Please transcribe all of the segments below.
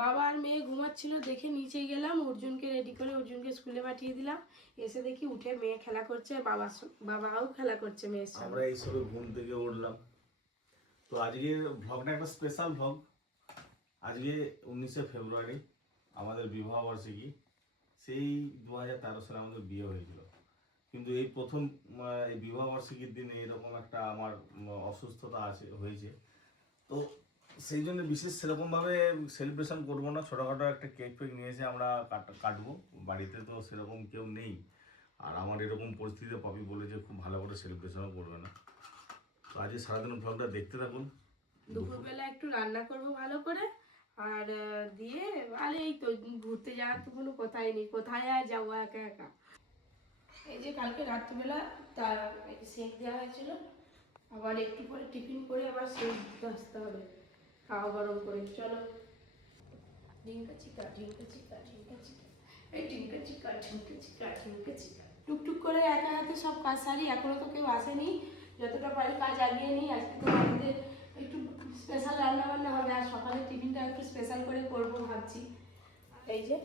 বাবা আর মেয়ে ঘুমাচ্ছিল দেখে নিচে গেলাম, অর্জুনকে রেডি করে অর্জুনকে স্কুলে পাঠিয়ে দিলাম। এসে দেখি উঠে মেয়ে খেলা করছে, বাবাও খেলা করছে মেয়ের সাথে। আমরা এই সবে ঘুম থেকে উঠলাম। তো আজকে ভ্লগটা একটা স্পেশাল ভ্লগ। আজকে 19শে ফেব্রুয়ারি আমাদের বিবাহ বার্ষিকী। সেই 2013 সালে আমাদের বিয়ে হয়েছিল, কিন্তু এই প্রথম এই বিবাহ বার্ষিকীর দিনে এরকম একটা আমার অসুস্থতা হয়েছে। তো সেই জন্য বিশেষ সেরকমভাবে সেলিব্রেশন করবো না, ছোটোখাটো একটা কেক ফেক নিয়ে এসে আমরা কাটবো। বাড়িতে তো সেরকম কেউ নেই, আর আমার এরকম পরিস্থিতিতে পাপি বলেছে খুব ভালো করে সেলিব্রেশনও করবে না। তো আজকে সারাদিন ভ্লগটা দেখতে থাকুন। দুপুরবেলা একটু রান্না করবো ভালো করে, আর দিয়ে আরে এই তো ঘুরতে যাওয়ার তো কোনো কথাই নেই, কোথায় আর যাবো একা একা। এই যে কালকে রাত্রিবেলা তার সেঁক দেওয়া হয়েছিল, আবার একটু পরে টিফিন করে আবার সেঁক দিতে আসতে হবে খাওয়া গরম করে। চলো ঢিঙ্কা চিকা ঢিঙ্কা চিকা ঢিঙ্কা চিকা, এই ঢিঙ্কা চিকা ঢিঙ্কা চিকা ঢিঙ্কা চিকা। টুকটুক করে একা হাতে সব কাজ সারি, এখনো তো কেউ আসেনি, যতটা পারি কাজ আগিয়ে নিই। আজকে তো বাড়িতে একটু স্পেশাল রান্না বান্না হবে, আর সকালে টিফিনটা একটু স্পেশাল করে করবো ভাবছি। এই যে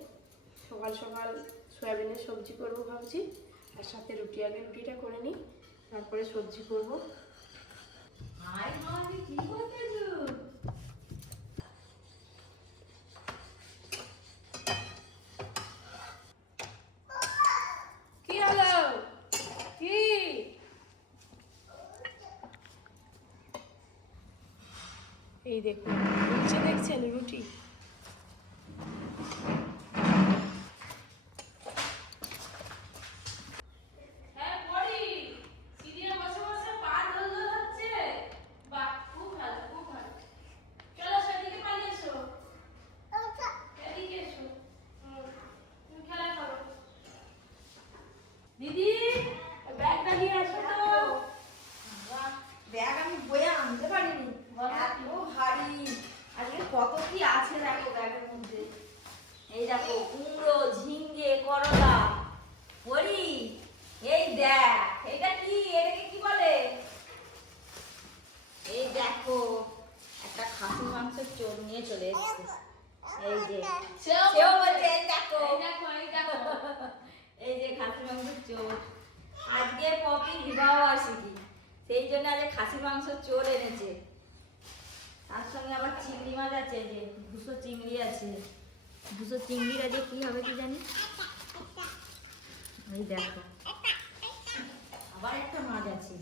সকাল সকাল সয়াবিনের সবজি করবো ভাবছি, আর সাথে রুটি। আগে রুটিটা করে নিই, তারপরে সবজি করবো। কি হলো? কি এই দেখুন নিচে দেখছেন রুটি। দিদি ব্যাগটা নিয়ে আসো তো। ব্যাগ আমি বয়ে আনতে পারিনি, এত ভারী। আজকে কত কি আছে দেখো ব্যাগের মধ্যে। এই দেখো কুমড়ো, ঝিঙ্গে, করলা, বড়ি। এই দেখ এটা কি, এটাকে কি বলে? এই দেখো একটা খাসির মাংসের চোর নিয়ে চলে এসেছে। এই যে সেও বলছে এই দেখো এই যে খাসির মাংসের চোর। আজকে পপি বিবাহ বার্ষিকী, সেই জন্য আজকে খাসির মাংসের চোর এনেছে। তার সঙ্গে আবার চিংড়ি মাছ আছে, যে 200 চিংড়ি আছে। 200 চিংড়ির আজকে কি হবে কি জানি। এই দেখো আবার একটা মাছ আছে,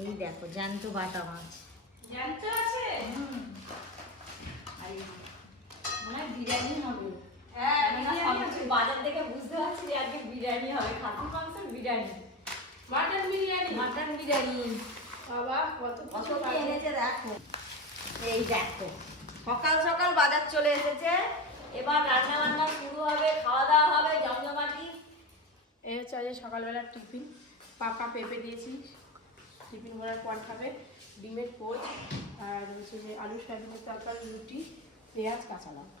এই দেখো জ্যান্ত বাটা মাছ। জ্যান্ত আছে? আর মনে হয় বিরিয়ানি হবে। হ্যাঁ, সবকিছু বাজার দেখে বুঝতে পারছি যে আজকে বিরিয়ানি হবে, খাসির মাংসের বিরিয়ানি, মাটন বিরিয়ানি। মাটন বিরিয়ানি। বাবা কত কত কি এনেছে দেখো। এই দেখো সকাল সকাল বাজার চলে এসেছে, এবার রান্না বান্না শুরু হবে, খাওয়া দাওয়া হবে জমজমাটি। এই হচ্ছে আজ সকালবেলার টিফিন। পাকা পেঁপে দিয়েছি, টিফিন করার পর খাবে। ডিমের পোচ, আর হচ্ছে যে আলু সয়াবিনের তরকারি, রুটি, পেঁয়াজ, কাঁচা লঙ্কা।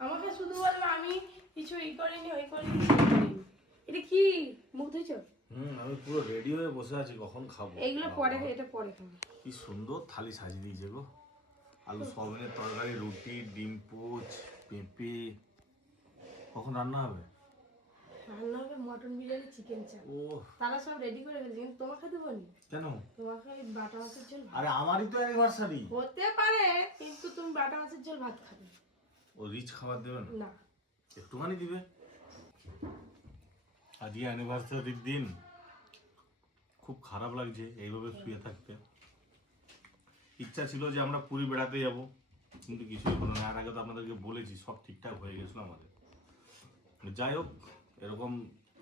আমাকে শুধু বলবো আমি কিছু এই করিনি ওই করিনি সেই করিনি। এটা কি মুখ ধুইছো? আমি পুরো রেডি হয়ে বসে আছি, কখন খাবো। এইগুলো পরে, এটা পরে খাবো। কি সুন্দর থালি সাজিয়ে দিয়েছে গো। আলু সয়াবিনের তরকারি, রুটি, ডিম পোচ, পেঁপে। কখন রান্না হবে? রান্না হবে মটন বিরিয়ানি, চিকেন চাপ। ও তারা সব রেডি করে ফেলছে, কিন্তু তোমাকে দেবো নি। কেন? তোমাকে ওই বাটা মাছের ঝোল। আরে আমারই তো অ্যানিভার্সারি। হতে পারে, কিন্তু তুমি বাটা মাছের ঝোল ভাত খাবে। ও রিচ খাবার দেবে না? না, একটুখানি দিবে। আজকে অ্যানিভার্সারির দিন, খুব খারাপ লাগছে এইভাবে শুয়ে থাকতে। ইচ্ছা ছিল যে আমরা পুরী বেড়াতে যাব, কিন্তু কিছুই হলো না। আর আগে তো আপনাদেরকে বলেছি সব ঠিকঠাক হয়ে গেছিল আমাদের। যাই হোক, এরকম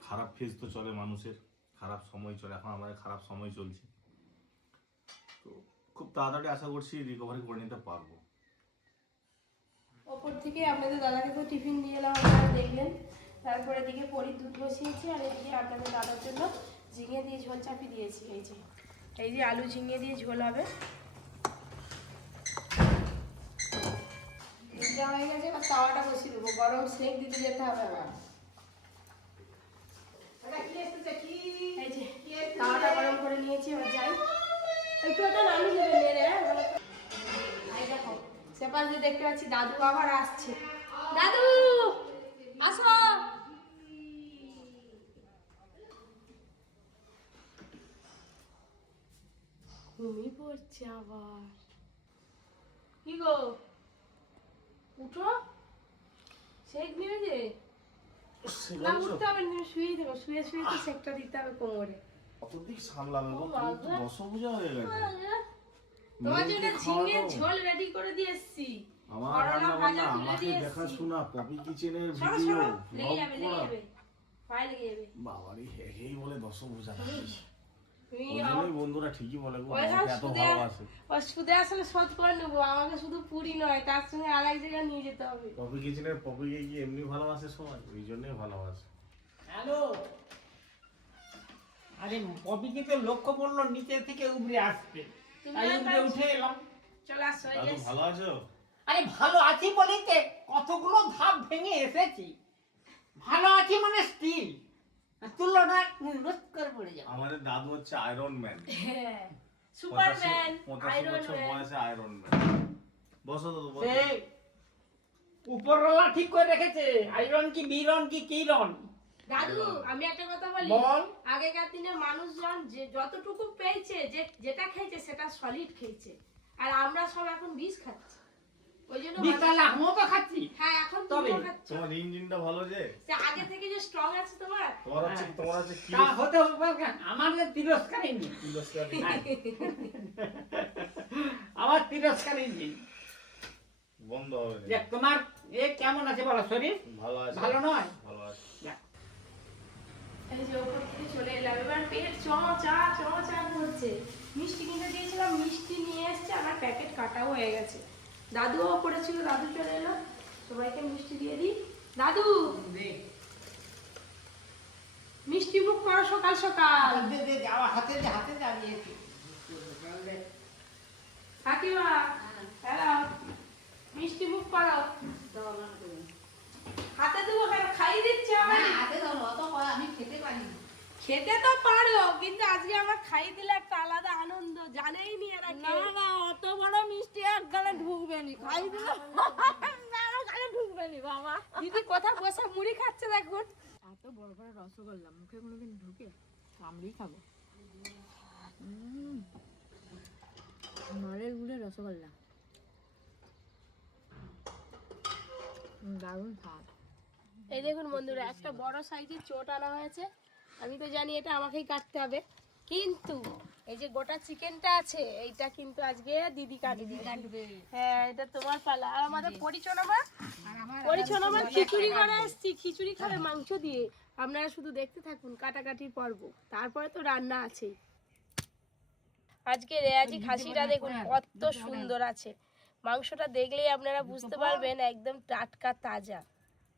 খারাপ ফেজ তো চলে মানুষের, খারাপ সময় চলে। এখন আমাদের খারাপ সময় চলছে, তো খুব তাড়াতাড়ি আশা করছি রিকভারি করে নিতে পারবো। ওপর থেকে আপনাদের দাদাকে তো টিফিন দিয়ে এলাম, আপনারা দেখলেন। তারপরে এদিকে পরির দুধ বসিয়েছি, আর এদিকে আপনাদের দাদার জন্য ঝিঙে দিয়ে ঝোল চাপি দিয়েছি। এই যে আলু ঝিঙে দিয়ে ঝোল হবে। দুধটা হয়ে গেছে, এবার তাওয়াটা বসিয়ে দেবো, গরম সেঁক দিতে যেতে হবে আবার। এই যে তাওয়াটা গরম করে নিয়েছি, এবার যাই একটু, ওটা নামিয়ে এপাশ দিয়ে দেখতে পাচ্ছি দাদু আবার আসছে। দাদু আসো। ঘুমিয়ে পড়ছে আবার। কি গো উঠো, শেখ নিয়ে যে না উঠতে হবে না, শুয়ে দেখো, শুয়ে শুয়ে তো শেকটা দিতে হবে কোমরে। কতদিক সামলাবে গো, তুমি তো দশভুজা হয়ে গেছে। তোমার জন্য মেয়েকে ঝিঙের খাওয়ানো। ঝোল রেডি করে দিয়ে এসেছি। আমার করলা রান্না ভাজা বান্না, তুলে আমাকে দিয়ে দেখাশোনা, পপি কিচেনের সরো ভিডিও, সরো, লেগে ব্লগ যাবে লেগে করা। যাবে, পায়ে লেগে যাবে। বাবারে হেই বলে দশভুজা। তুমি ওই জন্যই বন্ধুরা ঠিকই বলে গো, ওই আমাকে এত সুদে ভালোবাসে। ওই সুদে আসলে শোধ করে নেবো, আমাকে শুধু পুরি নয় তার সঙ্গে আরেক জায়গায় নিয়ে যেতে হবে। পপি কিচেনের পপিকে কি এমনি ভালোবাসে সবাই, ওই জন্যই ভালোবাসে। হ্যালো, আরে পপিকে তো লক্ষ্য পড়লো নিচে থেকে উপরে আসছে, তুমি তাই আর উপরে তাই- উঠে এলাম। চলে আসো, এই দাদু যে ভালো আছো? আরে ভালো আছি বলেই তো কতগুলো ধাপ ভেঙে এসেছি। ভালো আছি মানে স্টিল তুলনা উন্নত করে পড়ে যাবে। আমাদের দাদু হচ্ছে আয়রন ম্যান। হ্যাঁ, সুপারম্যান, 85 আয়রন বছর ম্যান। বয়সে আয়রন ম্যান। বসো দাদু বসো। সে উপরওয়ালা ঠিক করে রেখেছে, আয়রন কি বিরন কি কিরণ। দাদু আমি একটা কথা বলি, বল। আগেকার দিনে মানুষজন যে যতটুকু পেয়েছে, যেটা খেয়েছে সেটা সলিড খেয়েছে, আর আমরা সব এখন বিষ খাচ্ছি। ওই জন্য বিশাল আমিও তো খাচ্ছি। হ্যাঁ এখন তবে তুমিও খাচ্ছ। তোমার ইঞ্জিনটা ভালো যে, সে আগে থেকে যে স্ট্রং আছে তোমার। তোমার হচ্ছে কি তা হতে হবে, আমাদের তিরস্কারই নেই। আমার তিরস্কারই নেই। বন্ধ হবে না। দেখ তোমার এ কেমন আছে বলো, শরীর ভালো আছে? ভালো নয়? ভালো আছে। দেখ, এই যে ওপর থেকে চলে এলাম, এবার পেট চমচা করছে। মিষ্টি কিনে দিয়েছিলাম, মিষ্টি নিয়ে এসছে, আমার প্যাকেট কাটাও হয়ে গেছে। দাদুও ওপরে ছিল, দাদু চলে এলো, সবাইকে মিষ্টি দিয়ে দিই। দাদু মিষ্টি মুখ করো সকাল সকাল। হাতে দাঁড়িয়েছি। কাকিমা হ্যালো, মিষ্টি মুখ করো। হাতে দেবো কেন, খাইয়ে দিচ্ছে আমার। খেতে তো পারো, কিন্তু আজকে আমার খাইয়ে দিলে একটা আলাদা আনন্দ, জানেই নি এরা কে। না অত বড় মিষ্টি এক গালে ঢুকবে নি, খাই দিল গালে ঢুকবে নি বাবা। দিদি কোথায় বসে মুড়ি খাচ্ছে দেখুন। এত বড় বড় রসগোল্লা মুখে কোনোদিন ঢুকে? আমরাই খাবো। নলের গুড়ের রসগোল্লা দারুণ স্বাদ। এই দেখুন বন্ধুরা, একটা বড় সাইজের চোট আনা হয়েছে। আমি তো জানি এটা আমাকেই কাটতে হবে, কিন্তু এই যে গোটা চিকেনটা আছে এইটা কিন্তু আজকে দিদি কাটবে। হ্যাঁ, এটা তোমার পালা। আর আমাদের পরিচর্যা খিচুড়ি করে এসছি, খিচুড়ি খাবে মাংস দিয়ে। আপনারা শুধু দেখতে থাকুন কাটাকাটির পর্ব, তারপরে তো রান্না আছেই। আজকে রেয়াজি খাসিটা দেখুন কত সুন্দর আছে, মাংসটা দেখলেই আপনারা বুঝতে পারবেন একদম টাটকা তাজা।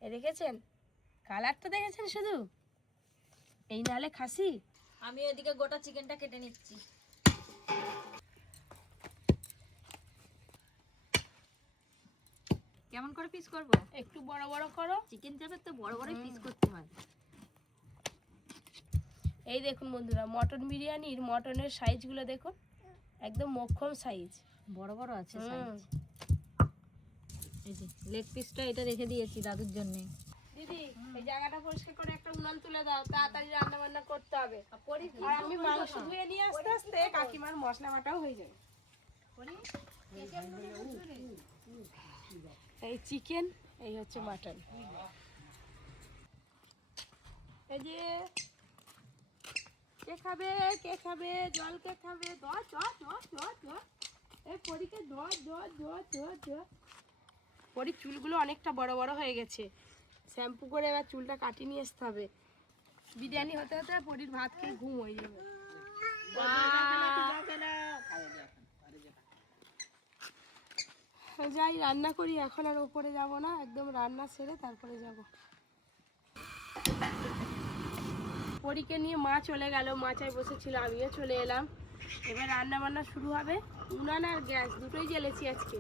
এ দেখেছেন কালারটা, দেখেছেন শুধু, এই নালে খাসি। আমি ওইদিকে গোটা চিকেনটা কেটে নিচ্ছি। কেমন করে পিস করব? একটু বড় বড় করো। চিকেন চাপের তো বড় বড় পিস করতে হয়। এই দেখুন বন্ধুরা, মটন বিরিয়ানির মটনের সাইজগুলো দেখুন, একদম মক্ষম সাইজ, বড় বড় আছে হুম। সাইজ। এই যে লেগ পিসটা এটা রেখে দিয়েছি দাদুর জন্য। দিদি এই জায়গাটা পরিষ্কার করে একটা উনান তুলে দাও, তাড়াতাড়ি রান্না বান্না করতে হবে। আর আমি মাংস ধুয়ে নিয়ে আস্তে আস্তে কাকিমার মশলা বাটাও হয়ে যাবে। এই চিকেন, এই হচ্ছে মাটন। এই যে কে খাবে কে খাবে, জল কে খাবে, এই পরীকে পরীর চুলগুলো অনেকটা বড় বড় হয়ে গেছে, শ্যাম্পু করে এবার চুলটা কাটিয়ে নিয়ে আসতে হবে। বিরিয়ানি হতে হতে পরীর ভাত খেয়ে ঘুম হয়ে যাবে। যাই রান্না করি, এখন আর ওপরে যাব না, একদম রান্না সেরে তারপরে যাব। পরীকে নিয়ে মা চলে গেল, মাচায় বসেছিল, আমিও চলে এলাম। এবার রান্না বান্না শুরু হবে। উনান আর গ্যাস দুটোই জ্বেলেছি আজকে।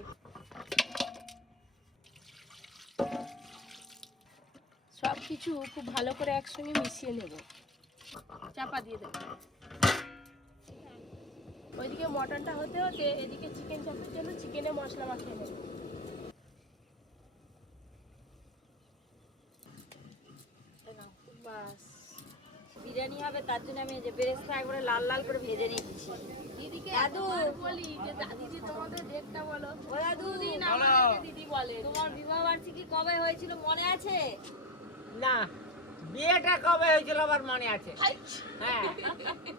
সব কিছু খুব ভালো করে একসঙ্গে মিশিয়ে নেব, চাপা দিয়ে দেবো। ওইদিকে মটনটা হতে হতে এদিকে চিকেন চাপের জন্য চিকেনে মশলা মাখিয়ে নেব। হবে তার জন্য আমি এই যে বেরেস্তা একবারে লাল লাল করে ভেজে নিয়েছি। দিদিকে দাদু বলি যে দিদি তোমাদের ডেটটা বলো। ও দাদু আমাদেরকে দিদি বলে। তোমার বিবাহ বার্ষিকী কবে হয়েছিল মনে আছে? না, বিয়েটা কবে হয়েছিল আমার মনে আছে। হ্যাঁ,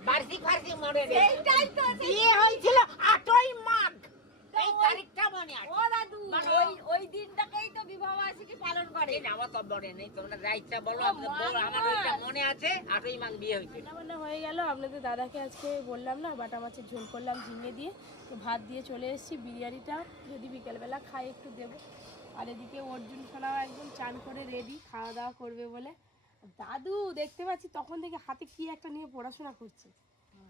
বার্ষিক ফার্ষিক মনে নেই। এইটাই তো বিয়ে হয়েছিল 8ই মাঘ, এই তারিখটা মনে আছে। ও দাদু মানে ওই দিনটাকেই তো বিবাহ বার্ষিকী পালন করে। এই না, আমার তো মনে নেই, তোমরা যা ইচ্ছা বলো। ও, আমার ওইটা মনে আছে, 8ই মাঘ বিয়ে হয়েছিল। রান্নাবান্না হয়ে গেল। আপনাদের দাদাকে আজকে বললাম না বাটা মাছের ঝোল করলাম ঝিঙে দিয়ে, তো ভাত দিয়ে চলে এসেছি। বিরিয়ানিটা যদি বিকেলবেলা খাই একটু দেবো। আর এদিকে অর্জুন সোনাও একদম চান করে রেডি খাওয়া দাওয়া করবে বলে। দাদু দেখতে পাচ্ছি তখন থেকে হাতে কি একটা নিয়ে পড়াশোনা করছে।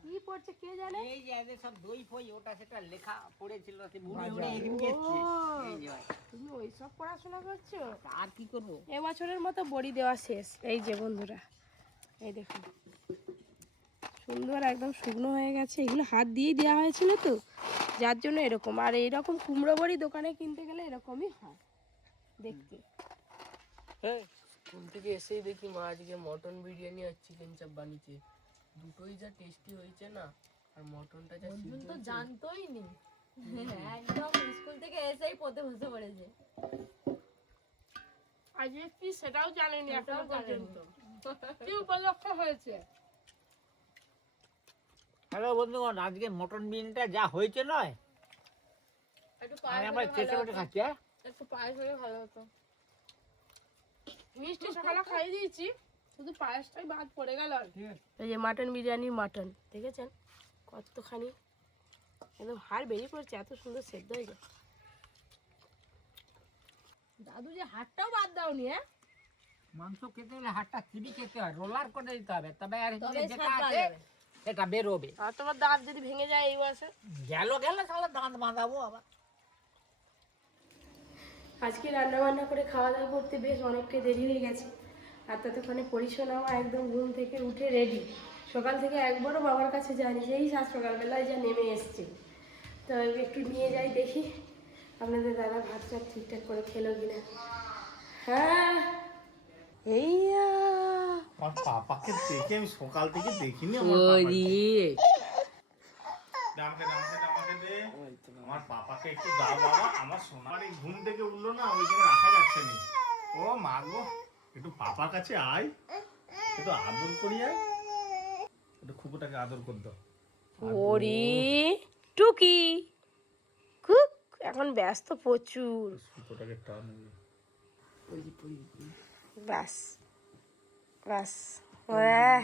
কি পড়ছে কে জানে। এই যে এদের সব দই ফই ওটা সেটা লেখা পড়েছিল, সে উড়ে উড়ে এদিকে এসছে। এই যে তুমি ওইসব পড়াশোনা করছো? আর কি করবো? এবছরের মতো বড়ি দেওয়া শেষ। এই যে বন্ধুরা, এই দেখুন সুন্দর একদম শুকনো হয়ে গেছে। এগুলো হাত দিয়েই দেওয়া হয়েছিল তো, যার জন্য এরকম। আর এইরকম কুমড়ো বড়ি দোকানে কিনতে গেলে এরকমই হয় দেখতে। স্কুল থেকে এসেই দেখি মা আজকে মটন বিরিয়ানি আর চিকেন চাপ বানিয়েছে। দুটোই যা টেস্টি হয়েছে না, আর মটনটা যা সিদ্ধ তো হয়েছে। জানতোই নি, একদম স্কুল থেকে এসেই পড়তে বসে পড়েছে। আজকে কি সেটাও জানেনি এখনো সেটাও জানেনি। পর্যন্ত। কি উপলক্ষ হয়েছে? হ্যালো বন্ধুগণ, আজকে মটন বিরিয়ানিটা যা হয়েছে নয়, একটু আমি আমরা চেষ্টা করে খাচ্ছি। হ্যাঁ, একটু পায়েস হলে ভালো হতো। মিষ্টি সকালে খাইয়ে দিয়েছি, শুধু পায়েসটাই বাদ পড়ে গেল। এই যে মাটন বিরিয়ানি, মাটন দেখেছেন কতখানি একদম হাড় বেরিয়ে পড়ছে, এত সুন্দর সেদ্ধ হয়ে গেছে। দাদু যে হাড়টাও বাদ দাওনি। হ্যাঁ, মাংস খেতে হলে হাতটা চিবি খেতে হয়, রোলার করে দিতে হবে, তবে আর তবে যেটা স্বাদ পাওয়া আছে যাবে। এটা বেরোবে। আর তোমার দাঁত যদি ভেঙে যায় এই বয়সে। গেল তাহলে দাঁত বাঁধাবো আবার। আজকে রান্না বান্না করে খাওয়া দাওয়া করতে বেশ অনেকটাই দেরি হয়ে গেছে। আর ততক্ষণে পরিচ্ছন্নাও একদম ঘুম থেকে উঠে রেডি। সকাল থেকে একবারও বাবার কাছে যায়নি, যেই সাত সকালবেলায় যা নেমে এসছে। তো একটু নিয়ে যাই দেখি আপনাদের দাদা ভাতটা ঠিকঠাক করে খেলো কিনা। হ্যাঁ, এইয়া আমার পাপাকে দেখে আমি সকাল থেকে দেখিনি। আমার পাপাকে আমাকে দে, আমার পাপাকে একটু দাও বাবা। আমার সোনার এই ঘুম থেকে উঠলো না, ওইখানে রাখা যাচ্ছে না। ও মা গো, একটু পাপার কাছে আয়, একটু আদর করি, আয় একটু খুকুটাকে আদর কর দাও। ওরে টুকি কুক এখন ব্যস্ত প্রচুর। সুতোটাকে টান। ব্যাস ব্যাস, হ্যাঁ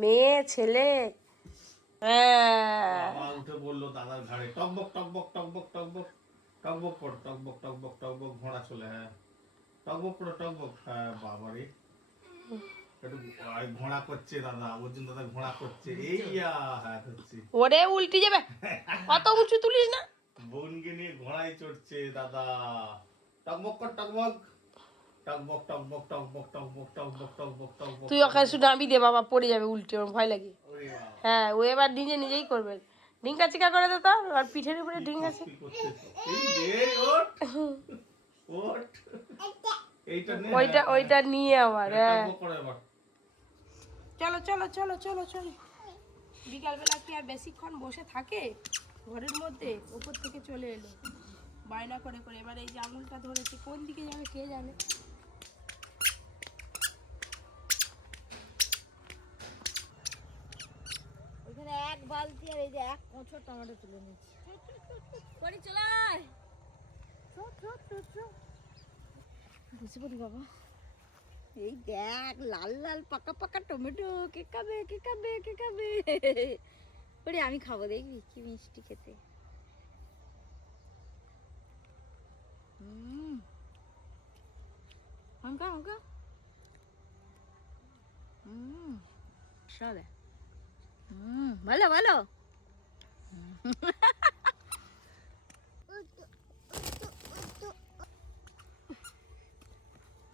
মেয়ে ছেলে। হ্যাঁ, বাবা উঠে বললো দাদার ঘাড়ে টকবক টকবক টকবক টকবক টকবক কর, টকবক টকবক টকবক ঘোড়া চলে। হ্যাঁ, টকবক করো টকবক। হ্যাঁ বাবা রে, একটু ঘোড়া করছে দাদা, অর্জুন দাদা ঘোড়া করছে। এইয়া হ্যাঁ হচ্ছে, ওরে উল্টি যাবে, অত উঁচু তুলিস না। বোনকে নিয়ে ঘোড়ায় চড়ছে দাদা। টকবক কর টকবক টকবক টকবক টকবক টকবক টকবক টকবক টকবক। তুই ওখানে শুধু নাবি দে বাবা, পড়ে যাবে উল্টে, ওর ভয় লাগে। ওরে বাবা, হ্যাঁ, ও এবার নিজেই করবে। ঢিঙ্কা চিকা করে দে তো, আর পিঠের উপরে ঢিঙ্কা কি করছে? এই রে, ওঠ ওঠ, এইটা নে। ওইটা নিয়ে আবার। হ্যাঁ, টকবক করো এবার। চলো চলো চলো চলো চলো। বিকালবেলা কি আর বেশিক্ষণ বসে থাকে ঘরের মধ্যে? ওপর থেকে চলে এলো বায়না করে করে। এবার এই যে আঙুলটা ধরেছে, কোন দিকে যাবে কে জানে। ওইখানে এক বালতি আর এই যে এক কোঁচো টমেটো তুলে নিচ্ছি। পরি চলায় বসে পড়ি বাবা। এই দেখ লাল লাল পাকা পাকা টমেটো, কে খাবে কে খাবে কে খাবে? পরি আমি খাবো, দেখবি কি মিষ্টি খেতে। হামকা হামকা সাদা। ভালো ভালো।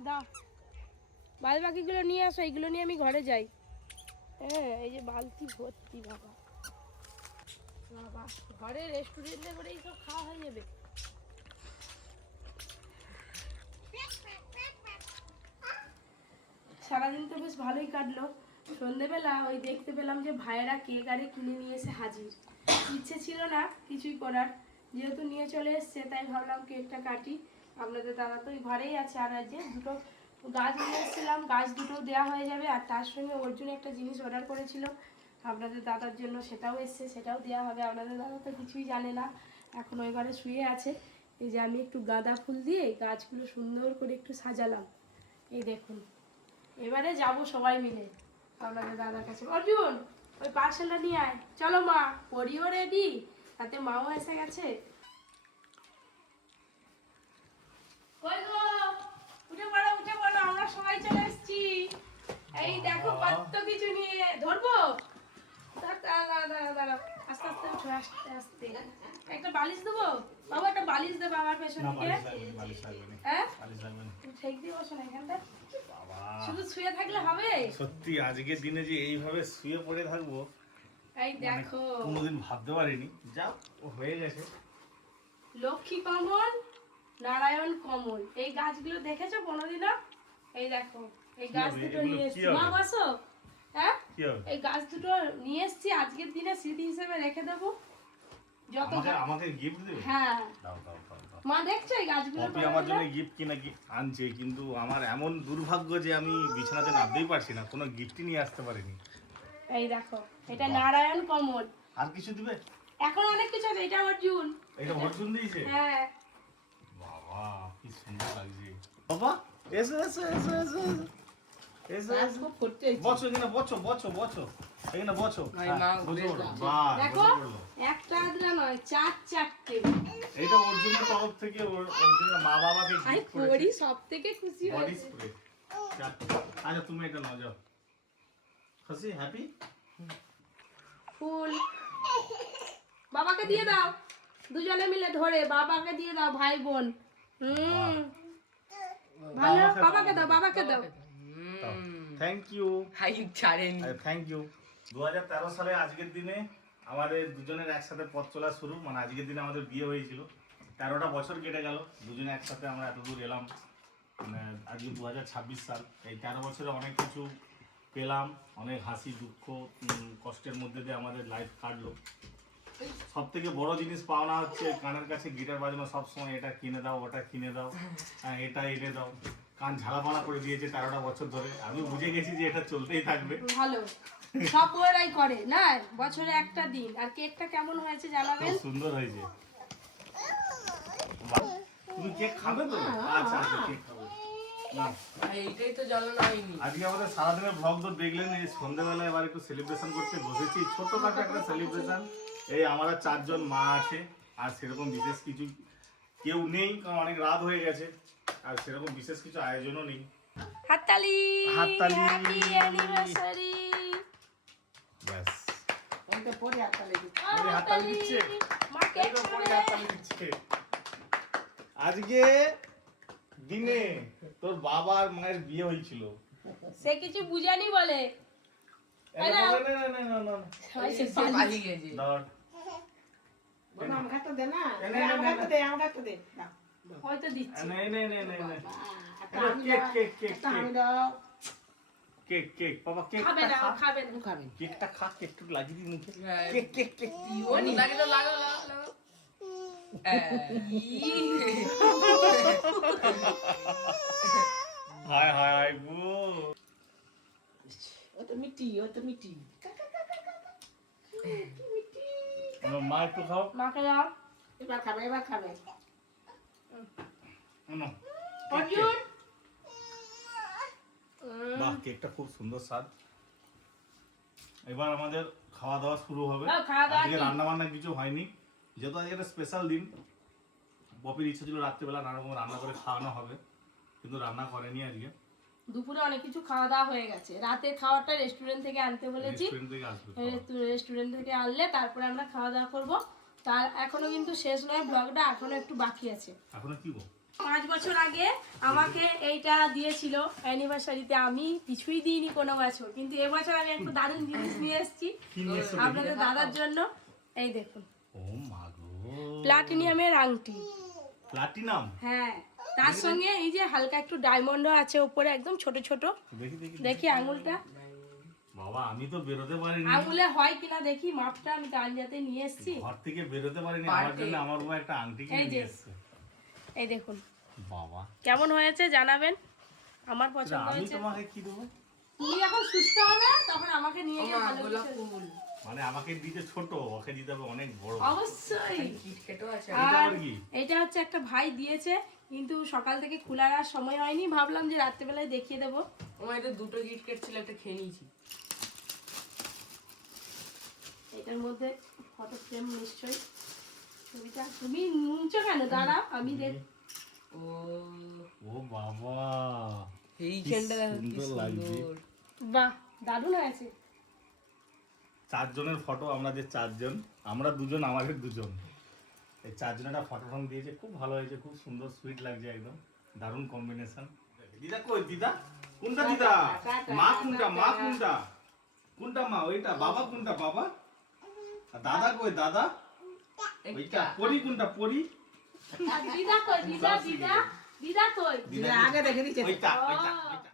দাও বাদ বাকিগুলো নিয়ে আসো, এইগুলো নিয়ে আমি ঘরে যাই। হ্যাঁ, এই যে বালতি ভর্তি বাবা বাবা, ঘরে রেস্টুরেন্টে করে এইসব খাওয়া হয়ে যাবে। সারাদিন তো বেশ ভালোই কাটলো। সন্ধেবেলা ওই দেখতে পেলাম যে ভাইয়েরা কেক আরে কিনে নিয়ে এসে হাজির। ইচ্ছে ছিল না কিছুই করার, যেহেতু নিয়ে চলে এসছে তাই ভাবলাম কেকটা কাটি। আপনাদের দাদা তো ওই ঘরেই আছে। আর যে দুটো গাছ নিয়ে এসেছিলাম, গাছ দুটো দেওয়া হয়ে যাবে। আর তার সঙ্গে ওর জন্য একটা জিনিস অর্ডার করেছিল আপনাদের দাদার জন্য, সেটাও এসছে, সেটাও দেওয়া হবে। আপনাদের দাদা তো কিছুই জানে না, এখন ওই ঘরে শুয়ে আছে। এই যে আমি একটু গাঁদা ফুল দিয়ে গাছগুলো সুন্দর করে একটু সাজালাম, এই দেখুন। এবারে যাব সবাই মিলে আপনাদের দাদার কাছে। অর্জুন ওই পার্সেলটা নিয়ে আয়। চলো মা, পরিও রেডি, তাতে মাও এসে গেছে। কই গো, উঠে পড়ো উঠে পড়ো, আমরা সবাই চলে এসেছি। এই দেখো কত কিছু নিয়ে। ধরবো? দাঁড়া, আস্তে আস্তে উঠো, আস্তে আস্তে। একটা বালিশ দেবো বাবা, একটা বালিশ দেবো আমার পেছনে। হ্যাঁ ঠিক দিয়ে বসো না এখানটা, শুধু শুয়ে থাকলে হবে? সত্যি আজকের দিনে যে এইভাবে শুয়ে পড়ে থাকবো এই দেখো, কোনোদিন ভাবতে পারিনি। যা হয়ে গেছে। লক্ষ্মী কমল, নারায়ণ কমল, এই গাছগুলো দেখেছো কোনোদিনও? এই দেখো এই গাছ দুটো নিয়ে এসছি। মা বসো। হ্যাঁ এই গাছ দুটো নিয়ে এসছি, আজকের দিনে স্মৃতি হিসেবে রেখে দেবো। যত আমাকে গিফট দেবে? হ্যাঁ দাও দাও দাও দাও। মা দেখছো এই গাছগুলো? পপি আমার জন্য গিফট কিনা কি আনছে, কিন্তু আমার এমন দুর্ভাগ্য যে আমি বিছানাতে নামতেই পারছি না, কোনো গিফটই নিয়ে আসতে পারিনি। এই দেখো এটা নারায়ণ কমল। আর কিছু দিবে? এখন অনেক কিছু আছে। এটা অর্জুন। এটা অর্জুন দিয়েছে? হ্যাঁ বাবা কি সুন্দর লাগছে। বাবা এসো এসো এসো এসো এসো এসো। বসো এখানে, বসো বসো বসো এখানে বসো। বসে পড়ো। বাহ, দেখো বসে পড়লো। একটা আদরা নয়, চারটে। এটা অর্জুনের তরফ থেকে অর্জুনের মা বাবাকে আমি গিফট করেছে। পরি সব থেকে খুশি বডি হয়েছে। স্প্রে। আচ্ছা তুমি এটা নাও, যাও। খুশি, হ্যাপি? ফুল বাবাকে দিয়ে দাও, দুজনে মিলে ধরে বাবাকে দিয়ে দাও, ভাই বোন। ভালো, বাবাকে দাও, বাবাকে দাও। Thank you. হাই ছাড়েনি। Thank you. 2013 সালে আজকের দিনে আমাদের দুজনের একসাথে পথ চলা শুরু। মানে আজকের দিনে আমাদের বিয়ে হয়েছিল, 13টা বছর কেটে গেল, দুজনে একসাথে আমরা এত দূর এলাম। মানে আজকে 2026 সাল। এই 13 বছরে অনেক কিছু পেলাম, অনেক হাসি দুঃখ কষ্টের মধ্যে দিয়ে আমাদের লাইফ কাটলো। সব থেকে বড় জিনিস পাওনা হচ্ছে কানের কাছে গিটার বাজানো সবসময়, এটা কিনে দাও ওটা কিনে দাও, হ্যাঁ এটা এনে দাও। কান ঝালাপালা করে দিয়েছে 13টা বছর ধরে। আমি বুঝে গেছি যে এটা চলতেই থাকবে। ভালো, সব বউয়েরাই করে না, বছরে একটা দিন। আর কেকটা কেমন হয়েছে জানাবেন। খুব সুন্দর হয়েছে। বাহ, তুমি কেক খাবে তো? আচ্ছা আচ্ছা কেক খাবে না। এইটাই তো জ্বালানো হয়নি। আজকে আমাদের সারাদিনের ব্লগ তো দেখলেন। এই সন্ধ্যাবেলায় এবার একটু সেলিব্রেশন করতে বসেছি, ছোটখাটো একটা সেলিব্রেশন। এই আমরা 4 জন, মা আছে, আর সেরকম বিশেষ কিছু কেউ নেই, কারণ অনেক রাত হয়ে গেছে। আর সেরকম বিশেষ কিছু আয়োজনও নেই। হাততালি, হাততালি। Happy anniversary. ব্যাস পরে হাততালি দিচ্ছি। পরে হাততালি দিচ্ছে। মা কেক এই তো পরে খাবে। হাততালি দিচ্ছে। আজকে দিনে তোর বাবা আর মায়ের বিয়ে হয়েছিল। সে কিছু বুঝানি বলে। না না না না না না সবাই সে সে পালিয়ে গেছে। ধর। বলো আমাকে একটা দে না, না, না, আমাকে একটা দে, আমাকে একটা দে। দাও। হয়তো দিচ্ছি। নে নে নে নে নে। একটা এটা আমি কেক দাও, কেক কেক একটা আমি কেক দাও। কেক কেক বাবা খাবে কেকটা না, খা। খাবে না। খাবেন। কেকটা খা, কেকটা লাগিয়ে দি মুখে। হ্যাঁ। Cake cake cake. ও লাগে তো লাগো লাগো লাগো। হায় হায় গো। ও তো মিষ্টি, ও তো মিষ্টি। আমার মা একটু খাও। মাকে দাও। এবার খাবে, এবার খাবে। না। অর্জুন। বাহ কেকটা খুব সুন্দর স্বাদ। এবার আমাদের খাওয়া দাওয়া শুরু হবে। দাও, খাওয়া দাওয়া আজকে কি? রান্না বান্না কিছু হয়নি, যেহেতু আজকে একটা স্পেশাল দিন। পপির ইচ্ছা ছিল রাত্রেবেলা নানা রকম রান্না করে খাওয়ানো হবে, কিন্তু রান্না করেনি আজকে। দুপুরে অনেক কিছু খাওয়া দাওয়া হয়ে গেছে। রাতে খাওয়াটা রেস্টুরেন্ট থেকে আনতে বলেছি। রেস্টুরেন্ট থেকে আসবে খাবার। রেস্টুরেন্ট থেকে আনলে তারপরে আমরা খাওয়া দাওয়া করবো। তার এখনো কিন্তু শেষ নয়, ব্লগটা এখনো একটু বাকি আছে। এখনো কি গো? 5 বছর আগে আমাকে এইটা দিয়েছিল অ্যানিভার্সারিতে, আমি কিছুই দিইনি কোনো বছর, কিন্তু এবছর আমি একটু দারুণ জিনিস নিয়ে এসেছি কি নিয়ে এসছো? আপনাদের দাদার জন্য। এই দেখুন, ও মা গো। প্লাটিনিয়ামের আংটি। প্লাটিনাম। হ্যাঁ, তার সঙ্গে এই যে হালকা একটু ডায়মন্ডও আছে উপরে, একদম ছোট ছোট। দেখি দেখি দেখি আঙুলটা, বাবা আমি তো বেরোতে পারিনি, আঙুলে হয় কিনা দেখি মাপটা। আমি গাঞ্জাতে নিয়ে এসেছি। ঘর থেকে বেরোতে পারিনি, আমার জন্য আমার বউ একটা আংটি কিনে এই যে। নিয়ে এসেছে। এই দেখুন বাবা কেমন হয়েছে জানাবেন, আমার এটা পছন্দ আমি হয়েছে। তোমাকে কি দেবো? তুমি যখন সুস্থ হবে তখন আমাকে নিয়ে গিয়ে ভালো গোলাপ কিছু- ফুল মানে আমাকে দিতে ছোট, ওকে দিতে হবে অনেক বড়। অবশ্যই। কিটক্যাটও আছে। এটা আর আবার কি? এটা হচ্ছে একটা ভাই দিয়েছে, কিন্তু সকাল থেকে খোলার আর সময় হয়নি, ভাবলাম যে রাত্রেবেলায় দেখিয়ে দেবো। আমার এটা দুটো কিটক্যাট ছিল, একটা খেয়ে নিয়েছি। এটার মধ্যে ফটো ফ্রেম নিশ্চয়ই। ছবিটা তুমি নুনছো কেন? দাঁড়া আমি দেখ। ও ও বাবা এইখানটা দেখো কি সুন্দর লাগছে। সুন্দর। বাহ, দারুণ হয়েছে। 4 জনের ফটো, আমরা যে 4 জন, আমরা 2 জন, আমাদের 2 জন, এই 4 জনের একটা ফটো ফ্রেম দিয়েছে, খুব ভালো হয়েছে, খুব সুন্দর সুইট লাগছে, একদম দারুণ কম্বিনেশন। দিদা কই? দিদা কোনটা? দিদা মা কোনটা? মা কোনটা? কোনটা মা? ওইটা। বাবা কোনটা? বাবা। আর দাদা কই? দাদা ওইটা। পরি কোনটা? পরি। আর দিদা কই? দিদা দিদা দিদা কই? দিদা আগে দেখে দিচ্ছে। ওইটা ওইটা ওইটা।